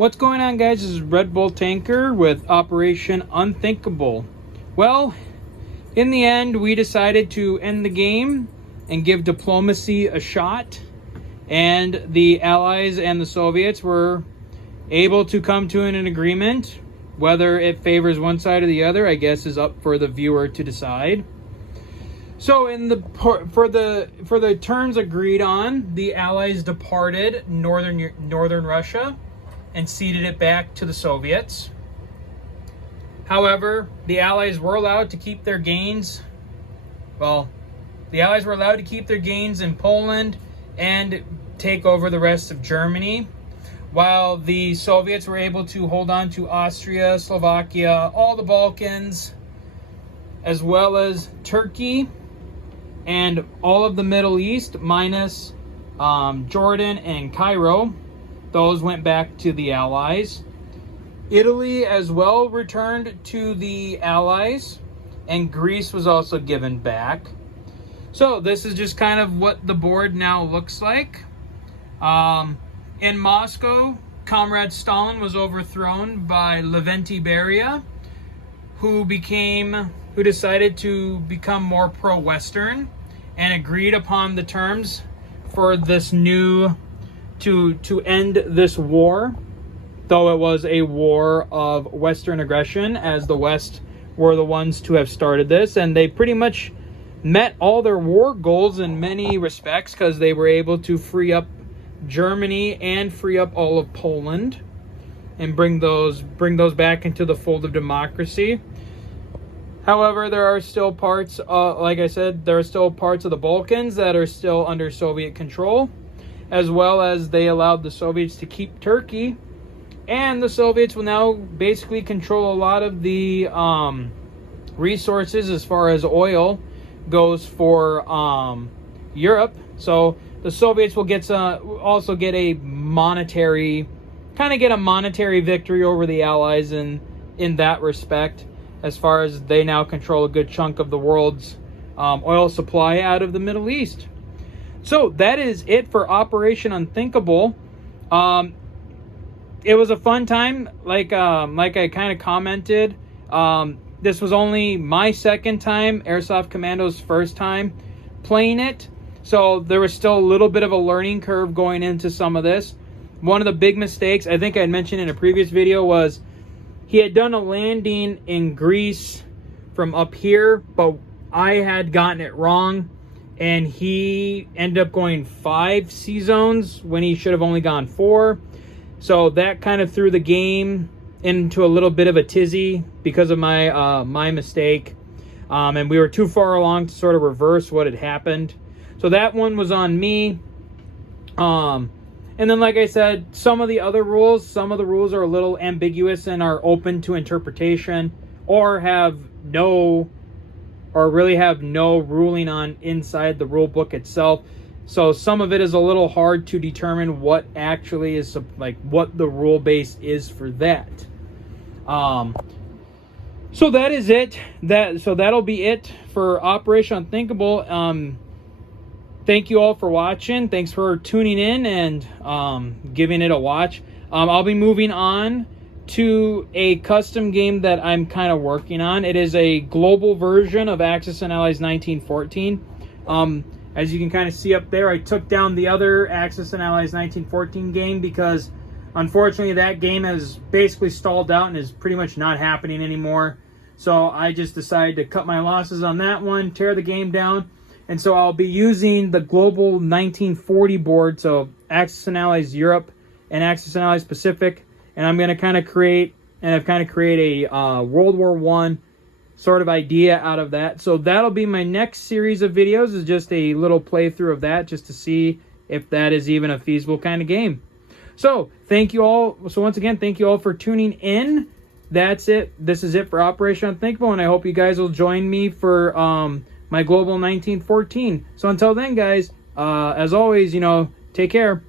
What's going on, guys? This is Red Bull Tanker with Operation Unthinkable. Well, in the end, we decided to end the game and give diplomacy a shot. And the Allies and the Soviets were able to come to an agreement. Whether it favors one side or the other, I guess, is up for the viewer to decide. So, for the terms agreed on, the Allies departed northern Russia and ceded it back to the Soviets. However, the Allies were allowed to keep their gains. Well, the Allies were allowed to keep their gains in Poland and take over the rest of Germany, while the Soviets were able to hold on to Austria, Slovakia, all the Balkans, as well as Turkey and all of the Middle East, minus Jordan and Cairo. Those went back to the Allies. Italy as well returned to the Allies, and Greece was also given back. So this is just kind of what the board now looks like. In Moscow, Comrade Stalin was overthrown by Lavrenti Beria, who decided to become more pro-Western and agreed upon the terms for this new to end this war, though it was a war of Western aggression, as the West were the ones to have started this, and they pretty much met all their war goals in many respects, because they were able to free up Germany and free up all of Poland and bring those back into the fold of democracy. However, there are still parts, like I said, there are still parts of the Balkans that are still under Soviet control, as well as they allowed the Soviets to keep Turkey, and the Soviets will now basically control a lot of the resources as far as oil goes for Europe. So the Soviets will also get a monetary victory over the Allies in that respect, as far as they now control a good chunk of the world's oil supply out of the Middle East. So that is it for Operation Unthinkable. It was a fun time, like I kind of commented. This was only my second time, Airsoft Commando's first time playing it. So there was still a little bit of a learning curve going into some of this. One of the big mistakes, I think I had mentioned in a previous video, was he had done a landing in Greece from up here, but I had gotten it wrong, and he ended up going 5 sea zones when he should have only gone 4. So that kind of threw the game into a little bit of a tizzy because of my mistake. And we were too far along to sort of reverse what had happened. So that one was on me. And then, like I said, some of the rules are a little ambiguous and are open to interpretation, or really have no ruling on inside the rule book itself. So some of it is a little hard to determine what actually is, like, what the rule base is for that. So that is it. That'll be it for Operation Unthinkable. Thank you all for watching. Thanks for tuning in and giving it a watch. I'll be moving on to a custom game that I'm kind of working on. It is a global version of Axis and Allies 1914. As you can kind of see up there, I took down the other Axis and Allies 1914 game because, unfortunately, that game has basically stalled out and is pretty much not happening anymore. So I just decided to cut my losses on that one, tear the game down. And so I'll be using the Global 1940 board, so Axis and Allies Europe and Axis and Allies Pacific. And I'm going to kind of create a World War I sort of idea out of that. So that'll be my next series of videos, is just a little playthrough of that, just to see if that is even a feasible kind of game. So thank you all. So once again, thank you all for tuning in. That's it. This is it for Operation Unthinkable, and I hope you guys will join me for my Global 1914. So until then, guys, as always, take care.